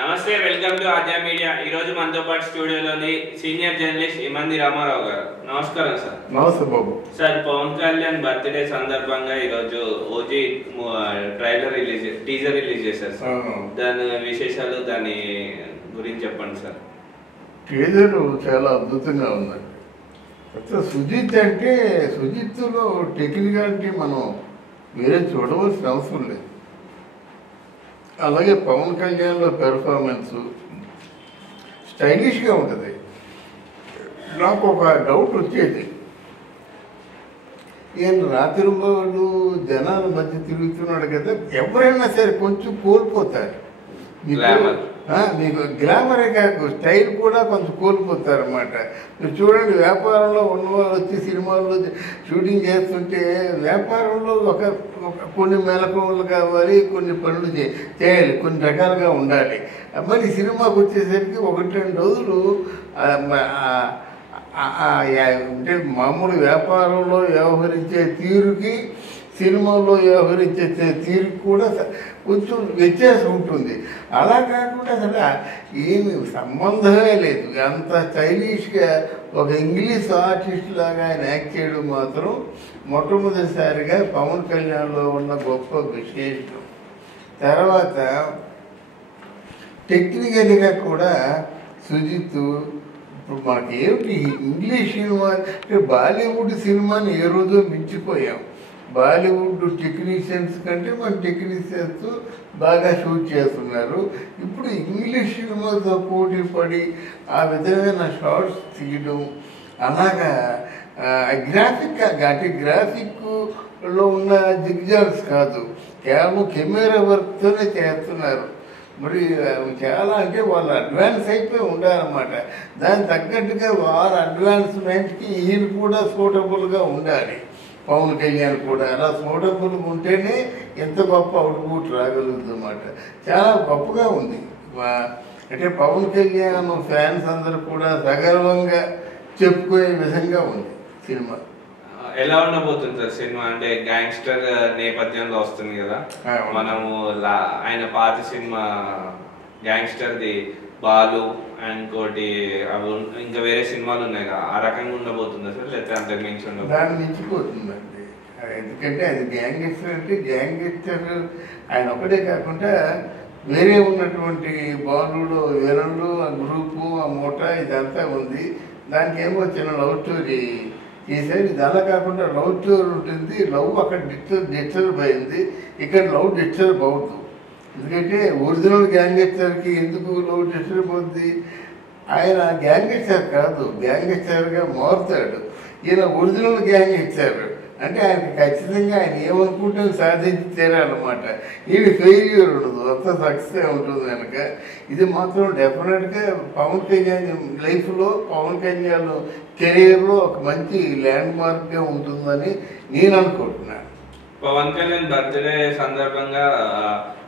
నమస్తే, welcome to Aadya media. ఈ రోజు మనతో పాటు స్టూడియోలోని సీనియర్ జర్నలిస్ట్ ఇమంది రామారావు గారు. నమస్కారం సార్. నమస్తే బాబు. సార్, పవన్ కళ్యాణ్ బర్త్డే సందర్భంగా ఈరోజు ఓజీ టీజర్ రిలీజ్ చేశారు సార్. దాని విశేషాలు, దాని గురించి చెప్పండి సార్. టీజర్ చాలా అద్భుతంగా ఉందండి. సుజిత్ అంటే సుజిత్లో టెక్నికాలిటీ మనం వేరే చూడవలసిన అవసరం లేదు. అలాగే పవన్ కళ్యాణ్లో పెర్ఫార్మెన్స్ స్టైలిష్గా ఉంటుంది. నాకు ఒక డౌట్ వచ్చేది, ఈయన రాత్రి వాళ్ళు జనాల మధ్య తిరుగుతున్నాడు కదా, ఎవరైనా సరే కొంచెం కోల్పోతారు. మీకు గ్లామరే కాకు స్టైల్ కూడా కొంచెం కోల్పోతారు అన్నమాట. మీరు చూడండి, వ్యాపారంలో ఉన్నవాళ్ళు వచ్చి సినిమాల్లో షూటింగ్ చేస్తుంటే వ్యాపారంలో ఒక కొన్ని మెలకువలు కావాలి, కొన్ని పనులు చేయాలి, కొన్ని రకాలుగా ఉండాలి. మళ్ళీ సినిమాకి వచ్చేసరికి 1-2 రోజులు అంటే మామూలు వ్యాపారంలో వ్యవహరించే తీరుకి సినిమాలో వ్యవహరించే తీరుకి కూడా కొంచెం వ్యత్యాసం ఉంటుంది. అలా కాకుండా అసలు ఏమి సంబంధమే లేదు. అంత స్టైలిష్గా ఒక ఇంగ్లీష్ ఆర్టిస్ట్ లాగా ఆయన యాక్ట్ చేయడం మాత్రం మొట్టమొదటిసారిగా పవన్ కళ్యాణ్లో ఉన్న గొప్ప విశేషం. తర్వాత టెక్నికల్గా కూడా సుజిత్ ఇప్పుడు మనకి ఏమిటి ఇంగ్లీష్ సినిమా అంటే బాలీవుడ్ సినిమాని ఏ రోజో మించిపోయాం. బాలీవుడ్ టెక్నీషియన్స్ కంటే మన టెక్నీషియన్స్ బాగా షూట్ చేస్తున్నారు. ఇప్పుడు ఇంగ్లీష్ సినిమాతో పోటీ పడి ఆ విధమైన షార్ట్స్ తీయడం, అలాగా గ్రాఫిక్ అంటే గ్రాఫిక్లో ఉన్న జిగ్జాగ్స్ కాదు, కేవలం కెమెరా వర్క్తోనే చేస్తున్నారు. మరి చాలా అంటే వాళ్ళు అడ్వాన్స్ అయిపోయి ఉండాలన్నమాట. దానికి తగ్గట్టుగా వాళ్ళ అడ్వాన్స్మెంట్కి ఈయన కూడా సూటబుల్గా ఉండాలి. పవన్ కళ్యాణ్ కూడా అలా సూటబుల్గా ఉంటేనే ఎంత గొప్ప అవుట్పుట్ రాగలుగుతుంది అన్నమాట. చాలా గొప్పగా ఉంది. అంటే పవన్ కళ్యాణ్ ఫ్యాన్స్ అందరూ కూడా సగర్వంగా చెప్పుకునే విధంగా ఉంది సినిమా. ఎలా ఉండబోతుంది సార్ సినిమా? అంటే గ్యాంగ్స్టర్ నేపథ్యంలో వస్తుంది కదా. మనము ఆయన పాత సినిమా గ్యాంగ్స్టర్ది బాలు అండ్ ఇంకోటి అవి ఇంకా వేరే సినిమాలు ఉన్నాయి కదా, ఆ రకంగా ఉండబోతుందా సార్, లేకపోతే అంతకు మించి ఉండదు? దాన్ని మించిపోతుందండి. ఎందుకంటే అది గ్యాంగ్స్టర్ అంటే గ్యాంగ్స్టర్ ఆయన ఒకటే కాకుండా వేరే ఉన్నటువంటి బాలుడు విలన్లు, ఆ గ్రూపు, ఆ మూట ఇదంతా ఉంది. దానికి ఏమో చిన్న లవ్ స్టోరీ చేశారు. ఇది అలా కాకుండా లవ్ స్టోరీ ఉంటుంది. లవ్ అక్కడ డిస్టర్బ్ అయింది, ఇక్కడ లవ్ డిస్టర్బ్ అవుతుంది. ఎందుకంటే ఒరిజినల్ గ్యాంగ్స్టర్కి ఎందుకు లవ్ డిస్టర్బ్ అవుతుంది? ఆయన గ్యాంగ్స్టర్ కాదు, గ్యాంగ్స్టర్గా మారుతాడు. ఈయన ఒరిజినల్ గ్యాంగ్స్టర్ అంటే ఆయనకి ఖచ్చితంగా ఆయన ఏమనుకుంటే సాధించి తీరాలన్నమాట. ఈయన ఫెయిల్యూర్ ఉండదు, అంత సక్సెస్ ఉంటుంది కనుక ఇది మాత్రం డెఫినెట్గా పవన్ కళ్యాణ్ లైఫ్లో, పవన్ కళ్యాణ్ కెరీర్లో ఒక మంచి ల్యాండ్ మార్క్గా ఉంటుందని నేను అనుకుంటున్నాను. పవన్ కళ్యాణ్ బర్త్డే సందర్భంగా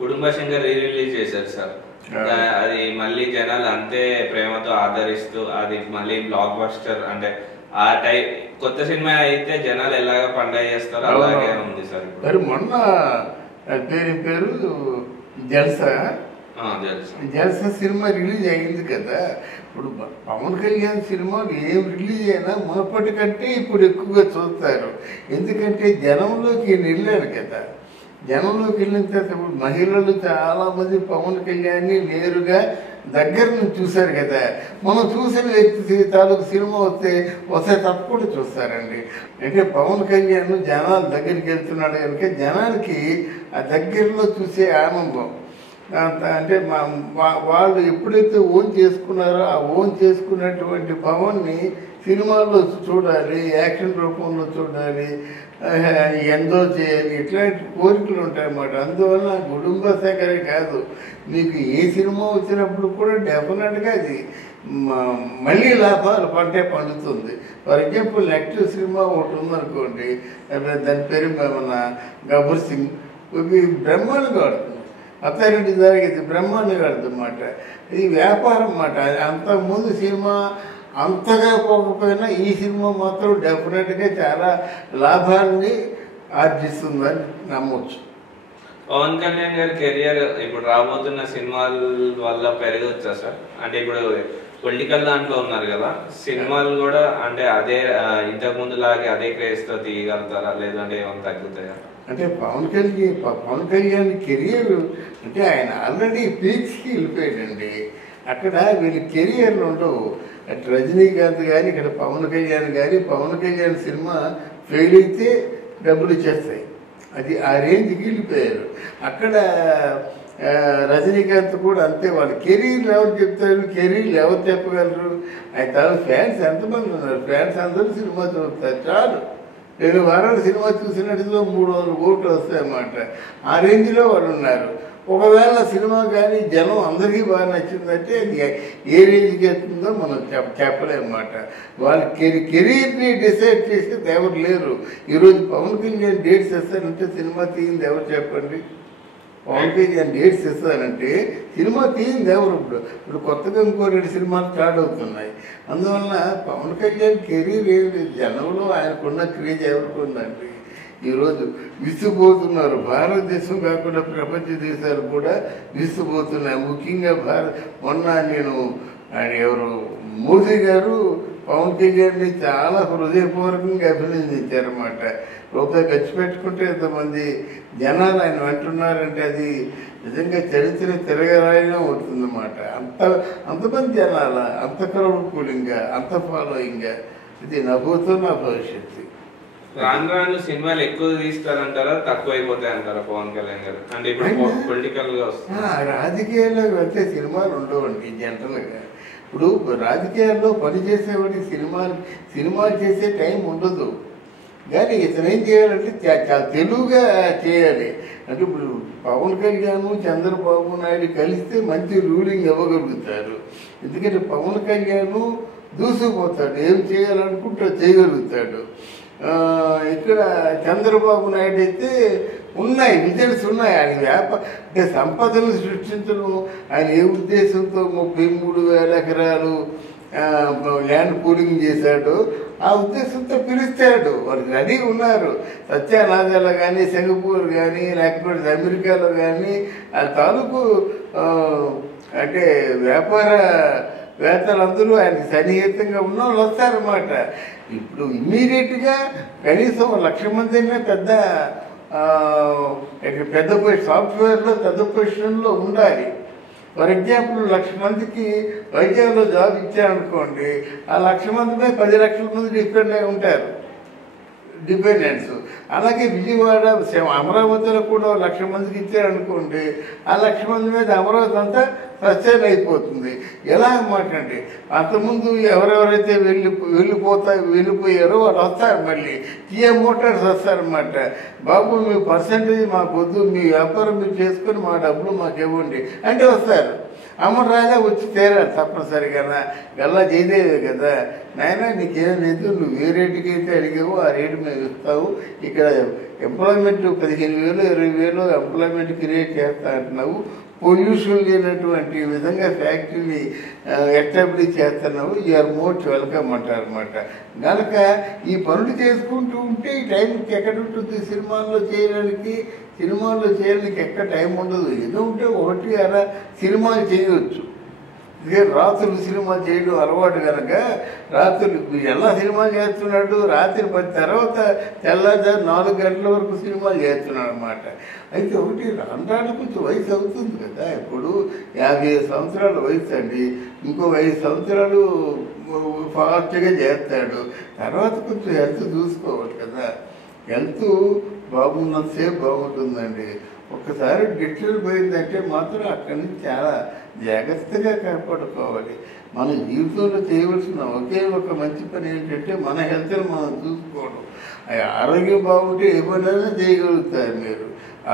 కుటుంబ సింగర్ రిలీజ్ చేశారు సార్. అది మళ్ళీ జనాలు అంతే ప్రేమతో ఆదరిస్తూ అది మళ్ళీ బ్లాక్ బస్టర్, అంటే ఆ టైప్ కొత్త సినిమా అయితే జనాలు ఎలాగ పండగ చేస్తారో అలాగే ఉంది సార్. మరి మొన్న పేరు జల్సా జల్సా సినిమా రిలీజ్ అయింది కదా. ఇప్పుడు పవన్ కళ్యాణ్ సినిమాలు ఏం రిలీజ్ అయినా మునపటి కంటే ఇప్పుడు ఎక్కువగా చూస్తారు. ఎందుకంటే జనంలోకి వెళ్ళారు కదా. జనంలోకి వెళ్ళిన తర్వాత ఇప్పుడు మహిళలు చాలామంది పవన్ కళ్యాణ్ని నేరుగా దగ్గర నుంచి చూశారు కదా. మనం చూసిన వ్యక్తి తాలూకు సినిమా వస్తే తప్పకుండా చూస్తారండి. అంటే పవన్ కళ్యాణ్ జనాల దగ్గరికి వెళ్తున్నాడు కనుక జనానికి ఆ దగ్గరలో చూసే ఆనందం, అంటే వాళ్ళు ఎప్పుడైతే ఓన్ చేసుకున్నారో ఆ ఓన్ చేసుకున్నటువంటి పవన్ని సినిమాల్లో చూడాలి, యాక్షన్ రూపంలో చూడాలి, ఎంజాయ్ చేయాలి, ఇట్లాంటి కోరికలు ఉంటాయన్నమాట. అందువల్ల కుటుంబ శేఖరే కాదు, మీకు ఏ సినిమా వచ్చినప్పుడు కూడా డెఫినెట్గా అది మళ్ళీ లాభాలు పండుతుంది. ఫర్ ఎగ్జాంపుల్ నెక్స్ట్ సినిమా ఒకటి ఉందనుకోండి, దాని పేరు మన గబ్బర్ సింగ్, బ్రహ్మాండంగా ఆడుతుంది. అత్తారెడ్డి జరిగేది బ్రహ్మాండంగా ఆడుతుంది అన్నమాట. ఇది వ్యాపారం అన్నమాట. అంతకుముందు సినిమా అంతగా పోకపోయినా ఈ సినిమా మాత్రం డెఫినెట్గా చాలా లాభాన్ని ఆర్జిస్తుందని నమ్మవచ్చు. పవన్ కళ్యాణ్ గారి కెరియర్ ఇప్పుడు రాబోతున్న సినిమాల వల్ల పెరగవచ్చా సార్? అంటే ఇప్పుడు పొలిటికల్ దాంట్లో ఉన్నారు కదా, సినిమాలు కూడా అంటే అదే ఇంతకు ముందు లాగే అదే క్రేజ్ తో తీయగలుగుతారా, లేదంటే ఏమైనా తగ్గుతాయా? అంటే పవన్ కళ్యాణ్ కెరియర్ అంటే ఆయన ఆల్రెడీ పీక్స్కి వెళ్ళిపోయాడండి. అక్కడ వీళ్ళ కెరియర్లు ఉండవు. అటు రజనీకాంత్ కానీ ఇక్కడ పవన్ కళ్యాణ్ కానీ, పవన్ కళ్యాణ్ సినిమా ఫెయిల్ అయితే డబ్బులు ఇచ్చేస్తాయి. అది ఆ రేంజ్కి వెళ్ళిపోయారు. అక్కడ రజనీకాంత్ కూడా అంతే. వాళ్ళు కెరీర్లు ఎవరు చెప్తారు, కెరీర్లు ఎవరు చెప్పగలరు? ఆయన తన ఫ్యాన్స్ ఎంతమంది ఉన్నారు? ఫ్యాన్స్ అందరూ సినిమా చూస్తారు చాలు. 2 వారాలు సినిమా చూసినట్టులో 300 కోట్లు వస్తాయన్నమాట. ఆ రేంజ్లో వాళ్ళు ఉన్నారు. ఒకవేళ సినిమా కానీ జనం అందరికీ బాగా నచ్చిందంటే అది ఏ రేంజ్కి వెళ్తుందో మనం చెప్పలేమన్నమాట. వాళ్ళ కెరీర్ని డిసైడ్ చేసేది ఎవరు లేరు. ఈరోజు పవన్ కళ్యాణ్ డేట్స్ ఇస్తానంటే సినిమా తీయింది ఎవరు చెప్పండి? పవన్ కళ్యాణ్ డేట్స్ ఇస్తానంటే సినిమా తీయింది ఎవరు? ఇప్పుడు కొత్తగా ఇంకో 2 సినిమాలు స్టార్ట్ అవుతున్నాయి. అందువల్ల పవన్ కళ్యాణ్ కెరీర్ ఏమి జనంలో ఆయనకున్న క్రేజ్ ఎవరికి ఉందండి? ఈరోజు విసిపోతున్నారు. భారతదేశం కాకుండా ప్రపంచ దేశాలు కూడా విసిపోతున్నాయి. ముఖ్యంగా మొన్న ఆయన ఎవరు మోదీ గారు పవన్ కళ్యాణ్ని చాలా హృదయపూర్వకంగా అభినందించారన్నమాట. రూపాయి ఖర్చు పెట్టుకుంటే ఇంతమంది జనాలు ఆయన వెంటున్నారంటే అది నిజంగా చరిత్ర తిరగరాయినా అవుతుందన్నమాట. అంతమంది జనాల, అంత క్రౌడ్ కూలింగ్గా, అంత ఫాలోయింగ్గా, ఇది నా భూతం నా భవిష్యత్తు. రాను సినిమాలు ఎక్కువ తీస్తారంటారా, తక్కువ అయిపోతాయి అంటారా పవన్ కళ్యాణ్ గారు? అంటే ఇప్పుడు పొలిటికల్ గా రాజకీయాల్లో వెళ్తే సినిమాలు ఉండవండి జనరల్గా. ఇప్పుడు రాజకీయాల్లో పనిచేసేవాడికి సినిమాలు చేసే టైం ఉండదు. కానీ ఇతను ఏం చేయాలంటే చాలా తెలుగుగా చేయాలి. అంటే ఇప్పుడు పవన్ కళ్యాణ్ చంద్రబాబు నాయుడు కలిస్తే మంచి రూలింగ్ ఇవ్వగలుగుతారు. ఎందుకంటే పవన్ కళ్యాణ్ దూసుకుపోతాడు, ఏం చేయాలనుకుంటే చేయగలుగుతాడు. ఇక్కడ చంద్రబాబు నాయుడు అయితే ఉన్నాయి, విజన్స్ ఉన్నాయి. ఆయన అంటే సంపదను సృష్టించడం ఆయన ఏ ఉద్దేశంతో 33,000 ఎకరాలు ల్యాండ్ పూలింగ్ చేశాడు, ఆ ఉద్దేశంతో పిలుస్తాడు. వాళ్ళు రెడీ ఉన్నారు. సత్యానాదేలో కానీ, సింగపూర్ కానీ, లేకపోతే అమెరికాలో కానీ ఆ తాలూకు అంటే వ్యాపారవేత్తలందరూ ఆయనకి సన్నిహితంగా ఉన్న వాళ్ళు వస్తారన్నమాట. ఇప్పుడు ఇమ్మీడియట్గా కనీసం 1,00,000 మంది అయినా పెద్ద సాఫ్ట్వేర్లో పెద్ద పొజిషన్లో ఉండాలి. ఫర్ ఎగ్జాంపుల్ 1,00,000 మందికి వైద్యంలో జాబ్ ఇచ్చారనుకోండి, ఆ 1,00,000 మందిపై 10 లక్షల మంది డిపెండ్ అయి ఉంటారు, డిపెండెంట్స్. అలాగే విజయవాడ అమరావతిలో కూడా 1,00,000 మందికి ఇచ్చారనుకోండి, ఆ 1,00,000 మంది మీద అమరావతి అంతా సస్టైన్ అయిపోతుంది. ఎలా అన్నమాట అండి? అంతకుముందు ఎవరెవరైతే వెళ్ళిపోయారో వాళ్ళు వస్తారు, మళ్ళీ టీఎం మోటార్స్ వస్తారన్నమాట. బాబు మీ పర్సంటేజ్ మాకు వద్దు, మీ వ్యాపారం మీరు చేసుకొని మా డబ్బులు మాకు ఇవ్వండి అంటే వస్తారు. అమర్ రాజా వచ్చి తీరారు తప్పనిసరిగా. గల్లా జయదేవే కదా, నాయన నీకేం లేదు, నువ్వు ఏ రేటుకి అయితే అడిగావో ఆ రేటు మేము ఇస్తావు. ఇక్కడ ఎంప్లాయ్మెంట్ 15,000 20,000 ఎంప్లాయ్మెంట్ క్రియేట్ చేస్తా అంటున్నావు. పొల్యూషన్ లేనటువంటి విధంగా ఫ్యాక్టరీని ఎస్టాబ్లిష్ చేస్తున్నావు. యూఆర్ మోస్ట్ వెల్కమ్ అంటారు అనమాట. కనుక ఈ పనులు చేసుకుంటూ ఉంటే ఈ టైంకి ఎక్కడ ఉంటుంది? సినిమాల్లో చేయడానికి ఎక్కడ టైం ఉండదు. ఏదో ఉంటే 1 అలా సినిమాలు చేయవచ్చు. ఇదే రాత్రులు సినిమా చేయడం అలవాటు కనుక రాత్రులు ఎలా సినిమా చేస్తున్నాడు, రాత్రి 10 తర్వాత తెల్లవారు 4 గంటల వరకు సినిమాలు చేస్తున్నాడు అనమాట. అయితే ఒకటి రాను కొంచెం వయసు అవుతుంది కదా. ఇప్పుడు 55 సంవత్సరాల వయసు అండి, ఇంకో 5 సంవత్సరాలు ఫాస్ట్గా చేస్తాడు. తర్వాత కొంచెం హెల్త్ చూసుకోవాలి కదా. హెల్త్ బాగున్నంతసేపు బాగుంటుందండి. ఒక్కసారి డిక్టేర్ పోయిందంటే మాత్రం అక్కడి నుంచి చాలా జాగ్రత్తగా కాపాడుకోవాలి. మన జీవితంలో చేయవలసిన ఒకే ఒక మంచి పని ఏంటంటే మన హెల్త్ని మనం చూసుకోవడం. ఆరోగ్యం బాగుంటే ఏ పనైనా చేయగలుగుతారు మీరు.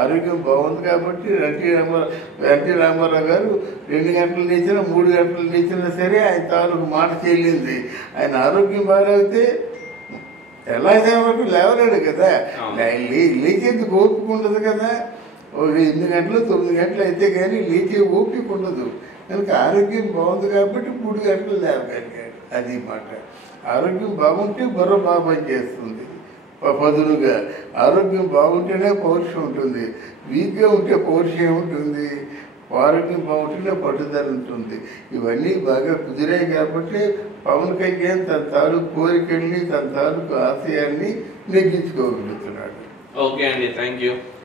ఆరోగ్యం బాగుంది కాబట్టి ఎన్టీ రామారావు గారు 2 గంటలు లేచినా 3 గంటలు లేచినా సరే ఆయన తాలూకు మాట చెల్లింది. ఆయన ఆరోగ్యం బాగైతే ఎలా వరకు లేవలేడు కదా, లేచేందుకు ఓపిక ఉండదు కదా. 8 గంటలు 9 గంటలు అయితే కానీ లేచే ఓపిక ఉండదు. కనుక ఆరోగ్యం బాగుంది కాబట్టి 3 గంటలు లేవగలిగాడు. అది మాట. ఆరోగ్యం బాగుంటే బుర్ర బాగా పనిచేస్తుంది. పదునుగా. ఆరోగ్యం బాగుంటేనే పౌరుషం ఉంటుంది, వీక్గా ఉంటే పౌరుషం ఏముంటుంది? ఆరోగ్యం బాగుంటేనే పట్టుదల ఉంటుంది. ఇవన్నీ బాగా కుదిరాయి కాబట్టి పవన్ కళ్యాణ్ తన తాలూకు కోరికల్ని, తన తాలూకు ఆశయాన్ని నెగ్గించుకోగలుగుతున్నాడు. ఓకే అండి, థ్యాంక్ యూ.